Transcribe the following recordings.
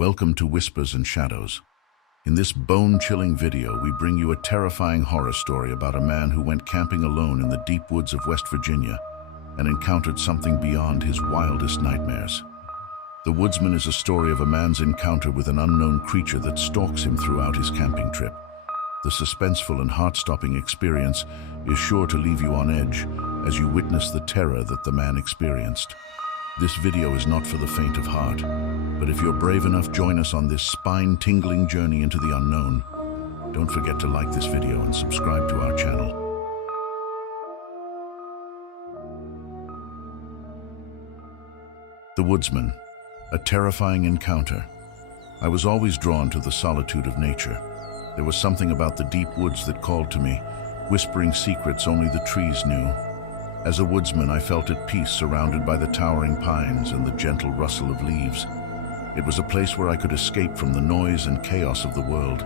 Welcome to Whispers and Shadows. In this bone-chilling video, we bring you a terrifying horror story about a man who went camping alone in the deep woods of West Virginia and encountered something beyond his wildest nightmares. The Woodsman is a story of a man's encounter with an unknown creature that stalks him throughout his camping trip. The suspenseful and heart-stopping experience is sure to leave you on edge as you witness the terror that the man experienced. This video is not for the faint of heart, but if you're brave enough, join us on this spine-tingling journey into the unknown. Don't forget to like this video and subscribe to our channel. The Woodsman, a terrifying encounter. I was always drawn to the solitude of nature. There was something about the deep woods that called to me, whispering secrets only the trees knew. As a woodsman, I felt at peace, surrounded by the towering pines and the gentle rustle of leaves. It was a place where I could escape from the noise and chaos of the world.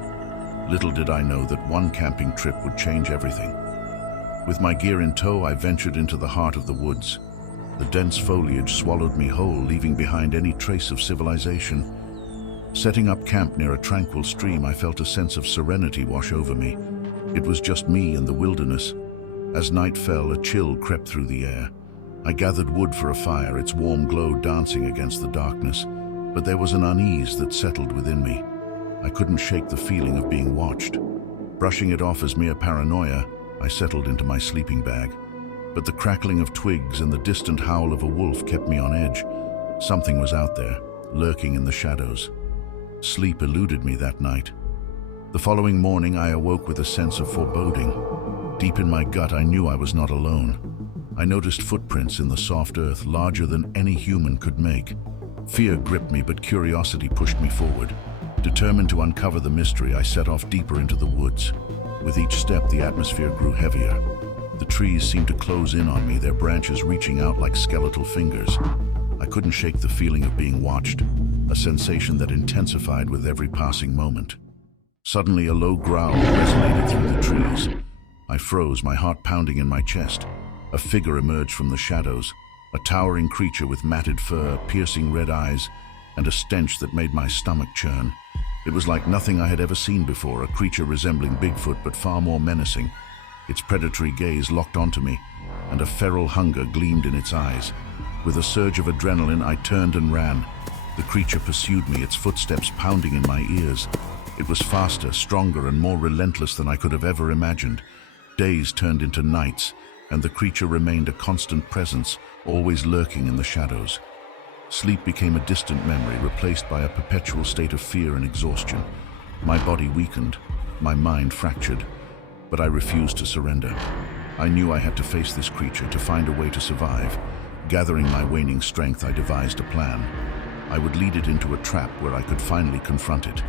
Little did I know that one camping trip would change everything. With my gear in tow, I ventured into the heart of the woods. The dense foliage swallowed me whole, leaving behind any trace of civilization. Setting up camp near a tranquil stream, I felt a sense of serenity wash over me. It was just me and the wilderness. As night fell, a chill crept through the air. I gathered wood for a fire, its warm glow dancing against the darkness, but there was an unease that settled within me. I couldn't shake the feeling of being watched. Brushing it off as mere paranoia, I settled into my sleeping bag. But the crackling of twigs and the distant howl of a wolf kept me on edge. Something was out there, lurking in the shadows. Sleep eluded me that night. The following morning, I awoke with a sense of foreboding. Deep in my gut, I knew I was not alone. I noticed footprints in the soft earth, larger than any human could make. Fear gripped me, but curiosity pushed me forward. Determined to uncover the mystery, I set off deeper into the woods. With each step, the atmosphere grew heavier. The trees seemed to close in on me, their branches reaching out like skeletal fingers. I couldn't shake the feeling of being watched, a sensation that intensified with every passing moment. Suddenly, a low growl resonated through the trees. I froze, my heart pounding in my chest. A figure emerged from the shadows, a towering creature with matted fur, piercing red eyes, and a stench that made my stomach churn. It was like nothing I had ever seen before, a creature resembling Bigfoot but far more menacing. Its predatory gaze locked onto me, and a feral hunger gleamed in its eyes. With a surge of adrenaline, I turned and ran. The creature pursued me, its footsteps pounding in my ears. It was faster, stronger, and more relentless than I could have ever imagined. Days turned into nights, and the creature remained a constant presence, always lurking in the shadows. Sleep became a distant memory, replaced by a perpetual state of fear and exhaustion. My body weakened, my mind fractured, but I refused to surrender. I knew I had to face this creature, to find a way to survive. Gathering my waning strength, I devised a plan. I would lead it into a trap where I could finally confront it.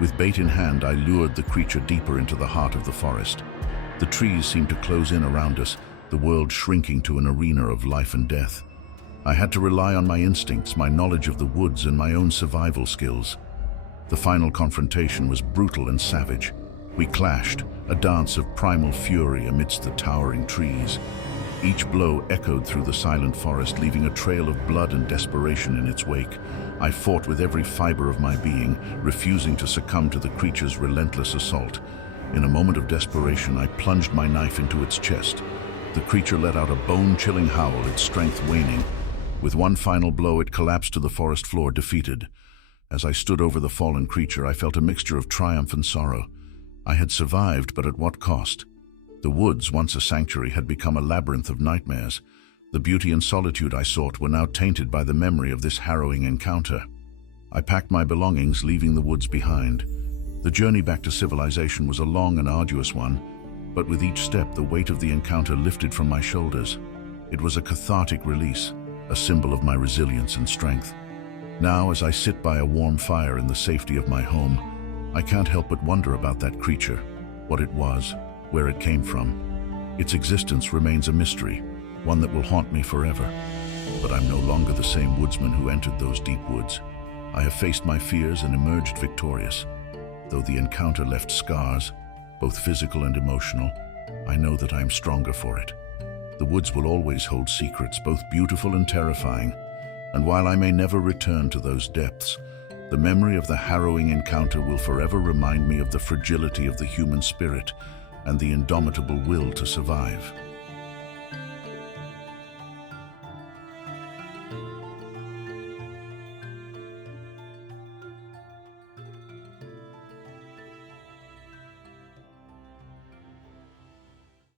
With bait in hand, I lured the creature deeper into the heart of the forest. The trees seemed to close in around us, the world shrinking to an arena of life and death. I had to rely on my instincts, my knowledge of the woods, and my own survival skills. The final confrontation was brutal and savage. We clashed, a dance of primal fury amidst the towering trees. Each blow echoed through the silent forest, leaving a trail of blood and desperation in its wake. I fought with every fiber of my being, refusing to succumb to the creature's relentless assault. In a moment of desperation, I plunged my knife into its chest. The creature let out a bone-chilling howl, its strength waning. With one final blow, it collapsed to the forest floor, defeated. As I stood over the fallen creature, I felt a mixture of triumph and sorrow. I had survived, but at what cost? The woods, once a sanctuary, had become a labyrinth of nightmares. The beauty and solitude I sought were now tainted by the memory of this harrowing encounter. I packed my belongings, leaving the woods behind. The journey back to civilization was a long and arduous one, but with each step, the weight of the encounter lifted from my shoulders. It was a cathartic release, a symbol of my resilience and strength. Now, as I sit by a warm fire in the safety of my home, I can't help but wonder about that creature, what it was, where it came from. Its existence remains a mystery, one that will haunt me forever. But I'm no longer the same woodsman who entered those deep woods. I have faced my fears and emerged victorious. Though the encounter left scars, both physical and emotional, I know that I am stronger for it. The woods will always hold secrets, both beautiful and terrifying, and while I may never return to those depths, The memory of the harrowing encounter will forever remind me of the fragility of the human spirit and the indomitable will to survive.